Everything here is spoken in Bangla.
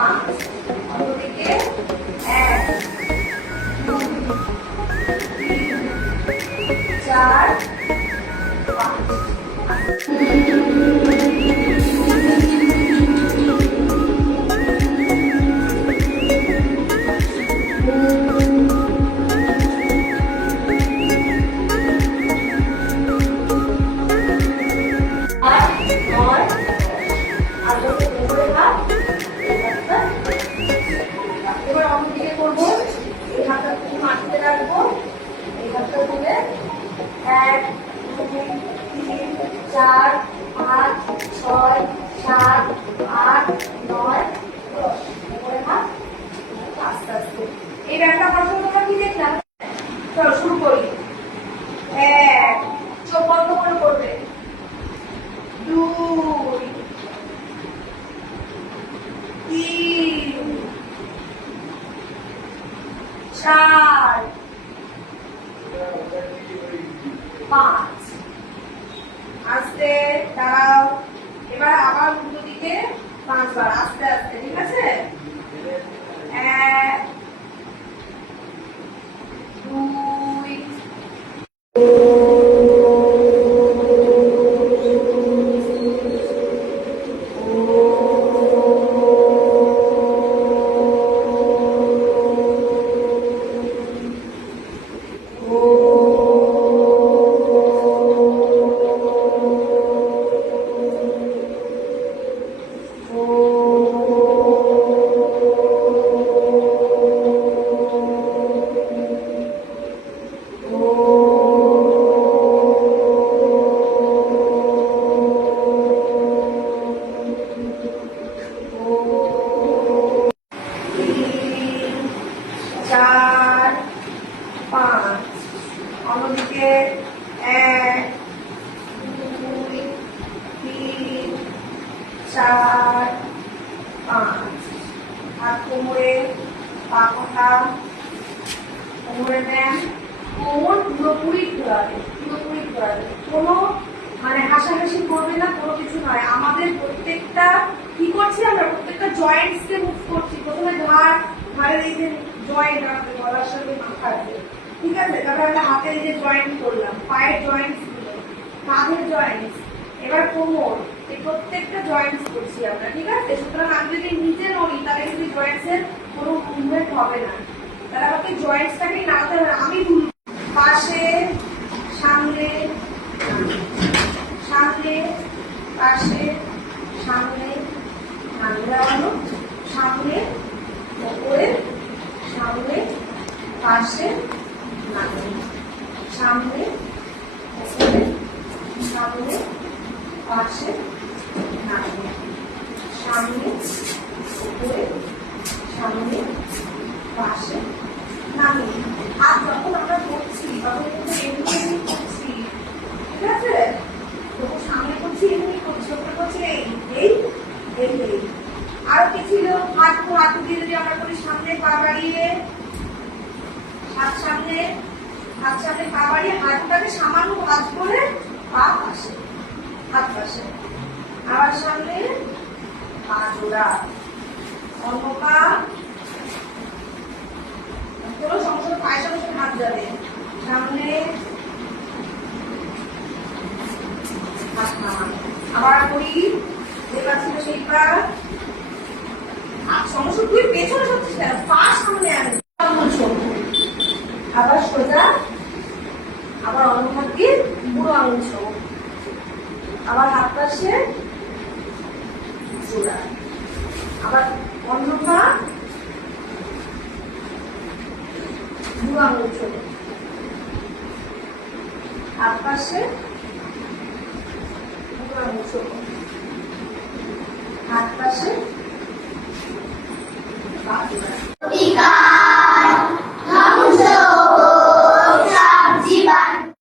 5 অন্যদিকে 1 2 3 4 1 2 3 4 5 6 7 8 9 10 উপরে হাত আস্তে আস্তে এই ব্যায়ামটা করার সময় তোমরা কি দেখলাম চলো শুরু করি 1 চোখ বন্ধ করে করবে 2 3 4 5 আস্তে দাঁড়াও এবার আবার উল্টো দিকে 5 বার আস্তে আস্তে ঠিক আছে 1 4 5 অন্যদিকে 1 2 3 4 5 হাত কোমরে পা কোটা কোমরে দেন কোমর পুরোপুরি ঘোরাবে কোনো মানে হাসাহাসি করবে না কোনো কিছু নয় আমাদের প্রত্যেকটা কি করছি আমরা প্রত্যেকটা জয়েন্টস কে মুভ করছি প্রথমে ঘাড়ের এই যে জয়েন্ট আছে গলার সাথে মাথা আছে ঠিক আছে তারপরে আমরা হাতের এই যে জয়েন্ট করলাম পায়ের জয়েন্টস গুলো কাঁধের জয়েন্টস এবার কোমর এই প্রত্যেকটা জয়েন্টস করছি আমরা ঠিক আছে সুতরাং আমি যদি নিচে নড়ি তাহলে কিন্তু জয়েন্টস এর কোনো মুভমেন্ট হবে না তাহলে আমাকে জয়েন্টসটাকে নাড়াতে হবে আমি পাশে সামনে সামনে পাশে সামনে নাড়ানো সামনে উপরে সামনে পাশে নাড়ানো সামনে উপরে সামনে পাশে নাড়ানো সামনে উপরে সামনে পাশে নামিয়ে আর যখন আমরা করছি তখন কিন্তু এমনি করছি ঠিক আছে যখন সামনে করছি এমনি করছি ওটা করছি এই এই এই এই আর কি ছিল হাত দিয়ে যদি আমরা করি সামনে পা বাড়িয়ে হাত সামনে পা বাড়িয়ে হাতটাকে সামান্য ভাঁজ করে পা পাশে হাত পাশে আবার সামনে পা জোড়া অন্য পা কোনো সমস্যা পায়ের সাথে হাত যাবে সামনে হাত নামানো আবার করি যেটা ছিল সেই পা আর সমস্যা তুই পেছনে সরছিস কেন পা সামনে আনবি আবার সোজা আবার অন্য হাত দিয়ে বুড়ো আঙুল ছোট আবার হাত পাশে জোড়া আবার অন্য পা বুড়ো আঙুল ছোট হাত পাশে বুড়ো আঙুল ছোট হাত পাশে পা জোড়া